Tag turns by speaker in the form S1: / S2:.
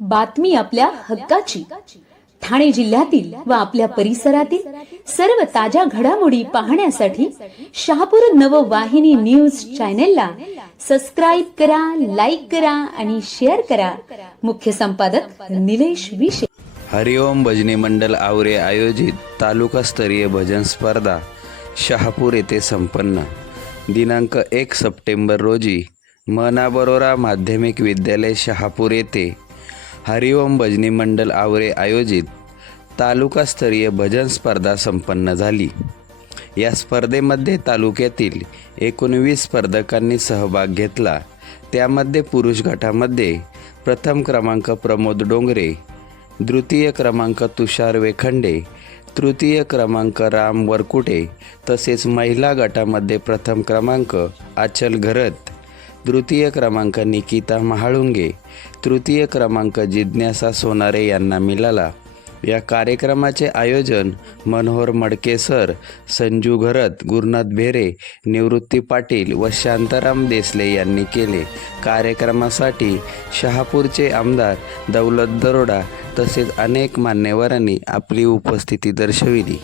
S1: बातमी आपल्या हक्काची. ठाणे जिल्ह्यातील व आपल्या परिसरातील सर्व ताज्या घडामोडी पाहण्यासाठी शहापूर नववाहिनी न्यूज चॅनेलला सबस्क्राईब करा लाईक करा आणि शेअर करा. मुख्य संपादक निलेश विशे.
S2: हरिओम भजनी मंडल आवरे आयोजित तालुकास्तरीय भजन स्पर्धा शहापूर येथे संपन्न. दिनांक एक सप्टेंबर रोजी मना बरोरा माध्यमिक विद्यालय शहापूर येथे हरिओम भजनी मंडल आवरे आयोजित. तालुकास्तरीय भजन स्पर्धा संपन्न झाली. या स्पर्धेमध्ये तालुक्यातील एकोणवीस स्पर्धकांनी सहभाग घेतला. त्यामध्ये पुरुष गटामध्ये प्रथम क्रमांक प्रमोद डोंगरे द्वितीय क्रमांक तुषार वेखंडे तृतीय क्रमांक राम वरकुटे तसेच महिला गटामध्ये प्रथम क्रमांक आचल घरत तृतीय क्रमांक निकिता महाळुंगे. तृतीय क्रमांक जिज्ञासा सोनारे यांना मिळाला. या कार्यक्रमाचे आयोजन मनोहर मडके सर संजू घरत गुरुनाथ भेरे निवृत्ती पाटील व शांताराम देसले यांनी केले. कार्यक्रमासाठी शहापूरचे आमदार दौलत दरोडा तसेच अनेक मान्यवरांनी आपली उपस्थिती दर्शविली.